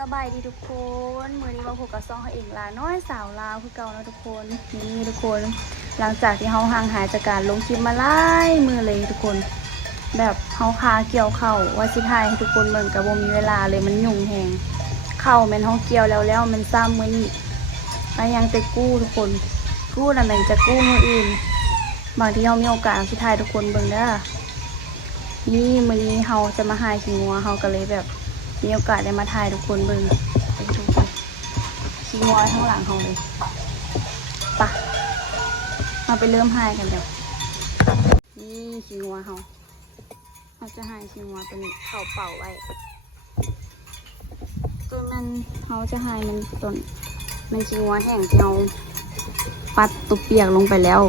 สบายดีทุกคนมือนี้มาพบกับซองเขาเองลาน้อยสาวลาวคือเก่านะทุกคนนี่ทุกคน หลังจากที่เขาห่างหายจากการลงคลิปมาไล่มือเลยทุกคน แบบเขาคาเกี่ยวเข่าว่าสิทายให้ทุกคนเบิ่งกับวมีเวลาเลยมันยุ่งแหงเข่าแมันเขาเกี่ยวแล้วแล้วมันซ้ำมือนี่แล้วยังจะกู้ทุกคนกู้นะแมนจะกู้มืออื่นบางที่เขามีโอกาสสิทายทุกคนเบิ่งเด้อนี่มือนี้เขาจะมาหายขิงงัวเขาก็เลยแบบ มีโอกาสได้มาถ่ายทุกคนเบิ่งไปทุกคนขี้งอยข้างหลังเขาเลยปะมาไปเริ่มหายกันเดี๋ยวนี่ขี้งัวเขาเขาจะหายขี้งัวตัวนี้เขาเป่าไว้ตัวมันเขาจะหายมันตนมันขี้งัวแห้งที่เราปัดตุเปียกลงไปแล้ว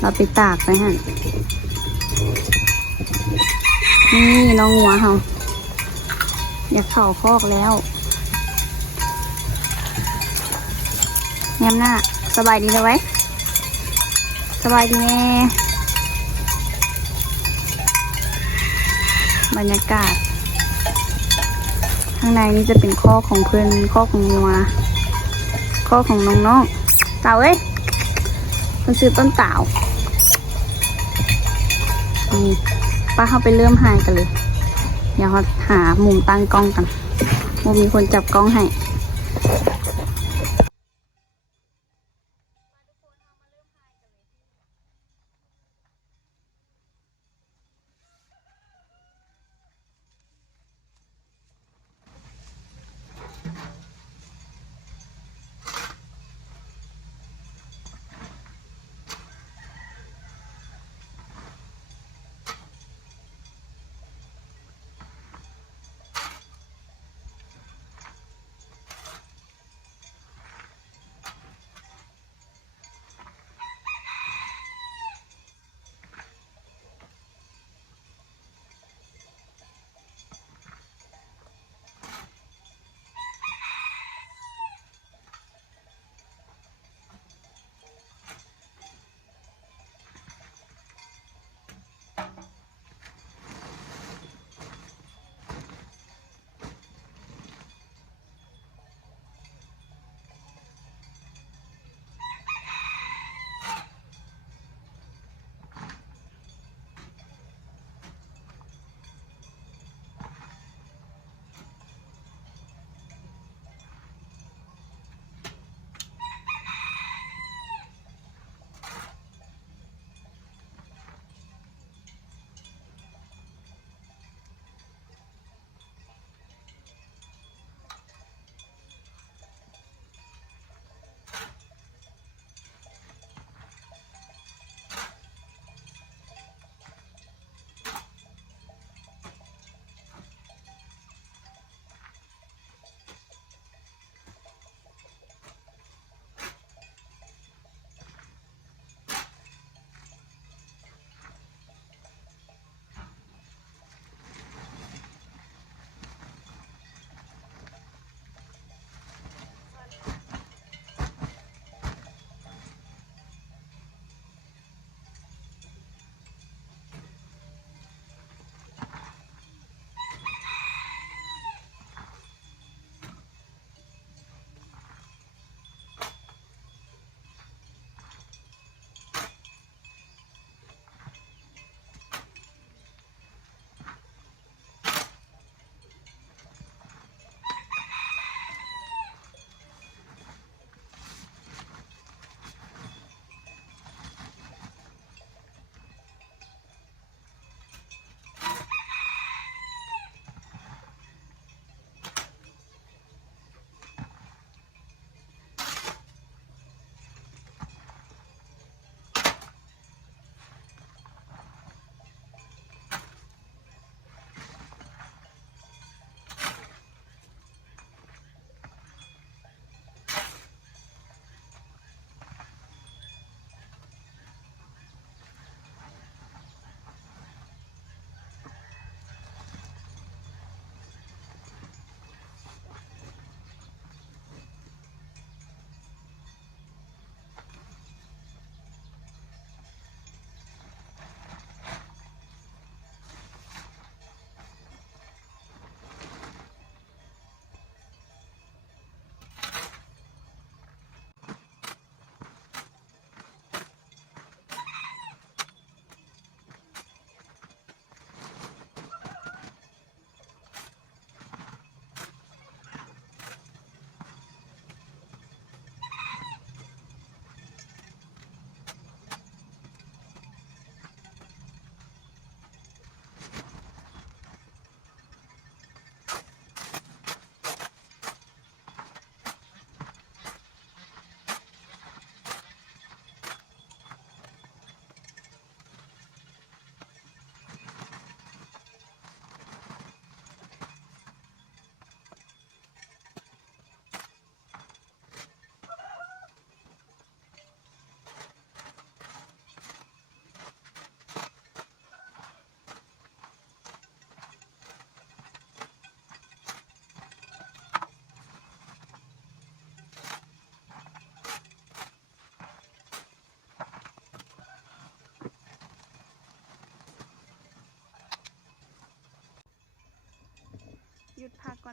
เราไปตากไปหั่นนี่น้องงัวเขา อยากเข่าคอกแล้วแง้มหน้า สบายดีเลยไว้ สบายดีแน่บรรยากาศ ข้างในนี้จะเป็นข้อกของเพื่อนข้อกของงัวข้อกของน้องๆเต่าเอ้ยมันซื้อต้นเต่านี่ป้าเข้าไปเริ่มหายกันเลย เดี๋ยวเขาหามุมตั้งกล้องกันมุมมีคนจับกล้องให้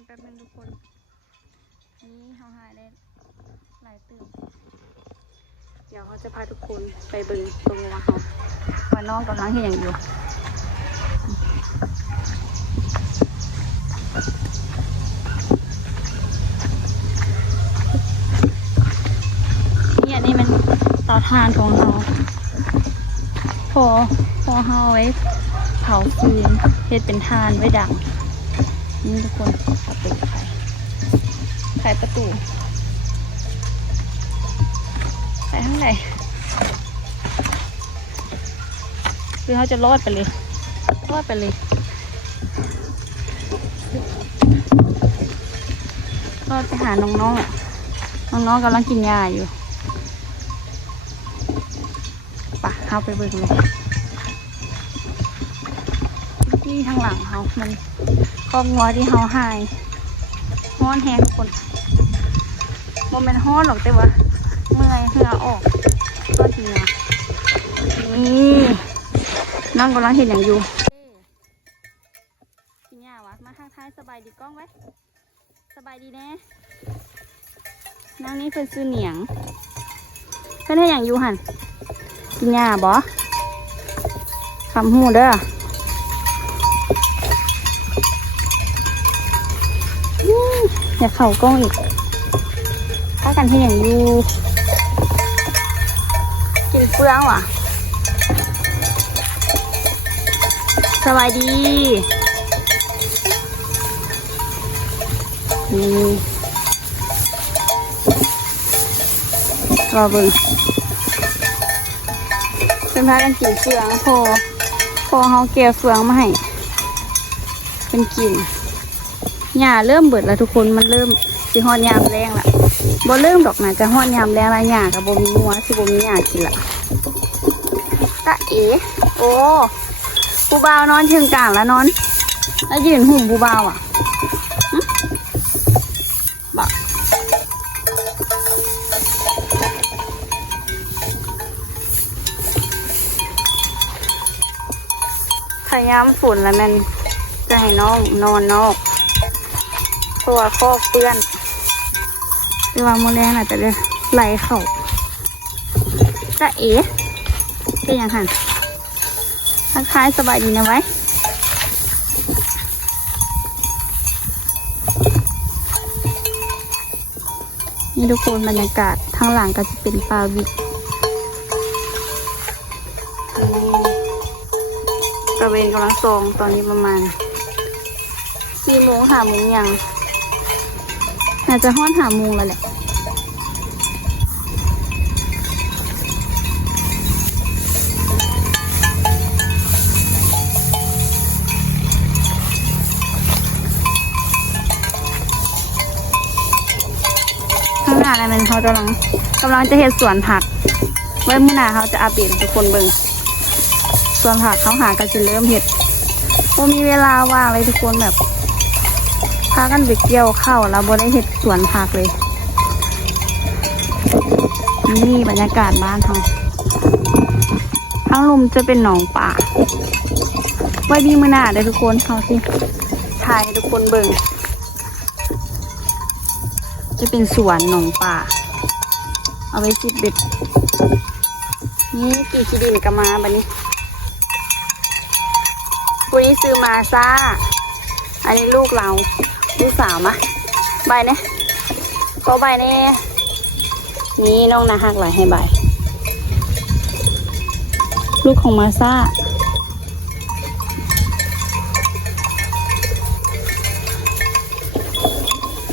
อนแป๊บนึงทุกคน นี่เขาหายได้หลายตื่นเดี๋ยวเขาจะพาทุกคนไปบึงตรงวัวเขาว่าน้องกำลังเห็นอย่างอยู่นี่อันนี้มันเตาถ่านของเราพอพอเฮาไว้เผาฟืนเฮ็ดเป็นถ่านไว้ดังนี่ทุกคน ไขประตูไขข้างในคือเขาจะรอดไปเลยรอดไปเลยรอดไปหาน้องๆอะน้องๆกำลังกินยาอยู่ปะเข้าไปเบิ่งเลยนี่ทางหลังเขามันคอกงัวที่เขาหาย ห้อนแฮงทุกคนโมเมนห้อนหรอกแต่ว่าเมื่อยเหงื่อออกก็จริงอะนี่น้องกำลังเห็นอย่างอยู่กินยาวะมาทักทายสบายดีกล้องไว้ สบายดีแน่นางนี้เป็นซื้อเหนียงเพื่อนให้อย่างอยู่หันกินยาบ่คำหูเด้อ อย่าเข่ากล้องอีกถ้ากันให้อย่างยูกินเฟืองว่ะ สบายดีนี่รอเบิ่งเป็นพากันกินเฟืองพอพอเขาแก่เฟืองมาให้เป็นกิน หญ้าเริ่มเบิดแล้วทุกคนมันเริ่มสิฮอดยามแรงละบ่เริ่มดอกนะจะฮอดยามแรงละหญ้ากับบ่มีงัวสิบ่มีหญ้ากินละตะเอ๋โอ้ผู้บ่าวนอนเชิงกลางแล้วนอน แล้วยืนหุ่มผู้บ่าวอะบักพยายามฝุ่นแล้วมันจะให้น้องนอนนอก เพราะว่าข้อเปื้อนหรือว่าโมแรงอาจจะเลยไหลเข่าจะเอ๋เป็นอย่างหันทักทายสบายดีนะไว้นี่ทุกคนบรรยากาศข้างหลังก็จะเป็นปลาวิกตระเวนกำลังทรงตอนนี้ประมาณสี่โมงหาโมงยัง น่าจจะห้อนหาโมงแล้วแหละข้างหน้าอะไรมันเขากำลังกำลังจะเห็ดสวนผัก ไว้มื่อหน้าเขาจะอัปเดตให้ทุกคนเบิ่งสวนผักเขาหากันจะเริ่มเห็ดโอมีเวลาว่างเลยทุกคนแบบากันไปเกี่ยวข้าวแล้วบ่ได้เห็ดสวนผักเลย นี่บรรยากาศบ้านเขาทั้งลุมจะเป็นหนองป่า ไว้ดีมือหน้าเด้ทุกคนเขาสิถ่ายให้ทุกคนเบิ่งจะเป็นสวนหนองป่า เอาไว้จิบเบ็ดนี่กีขี้ดินกับมาบันนี้วันนี้ซื้อมาซ่า อันนี้ลูกเรา ลูกสาวมะใบเนี่ยก็ใบเนี่ยนี่น้องนาหักไหลให้ใบ ลูกของมาซ่า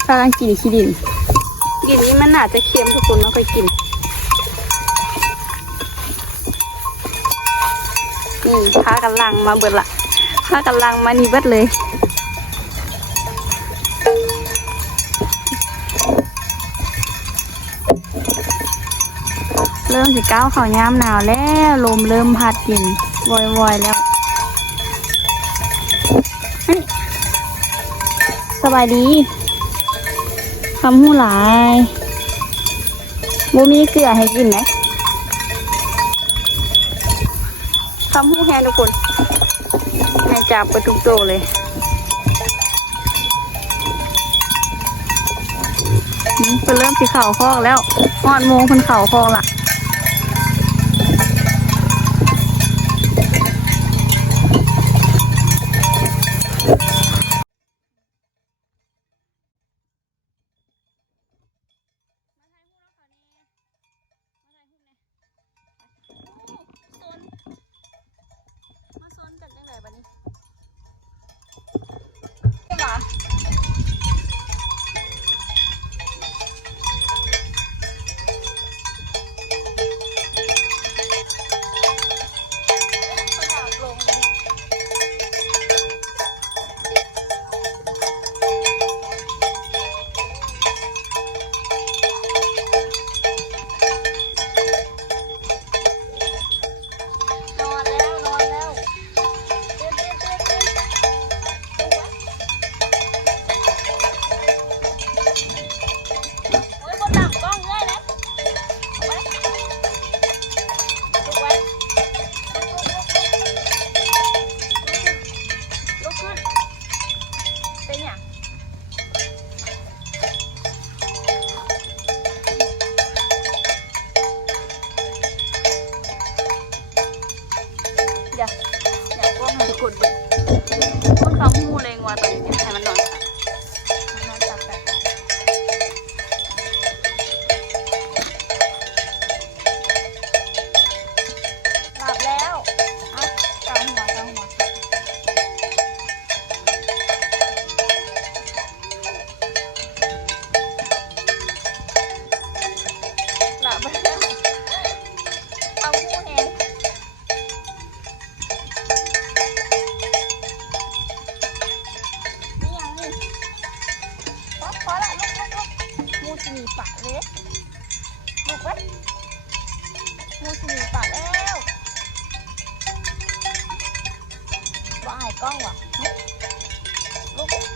กำลังกินขี้ดินดินนี้มันอาจจะเค็มทุกคนไม่ค่อยกินนี่พากันลังมาเบิดละพากันลังมานี่เบิดเลย ริ่มสิก้าวเขายามหนาวแล้วลมเริ่มพัดเย็นวอยวอยแล้วสบายดีคำหูหลายบูมีเกลือให้กินไหมคำหูแฮนทุกคนแม่จับไปทุกโตเลยเพิ่นเริ่มสีเข่าคอกแล้วงอดโมงคนเข่าคอกล่ะ มูสีปากแล้วว่าไอ้กล้องวะลูก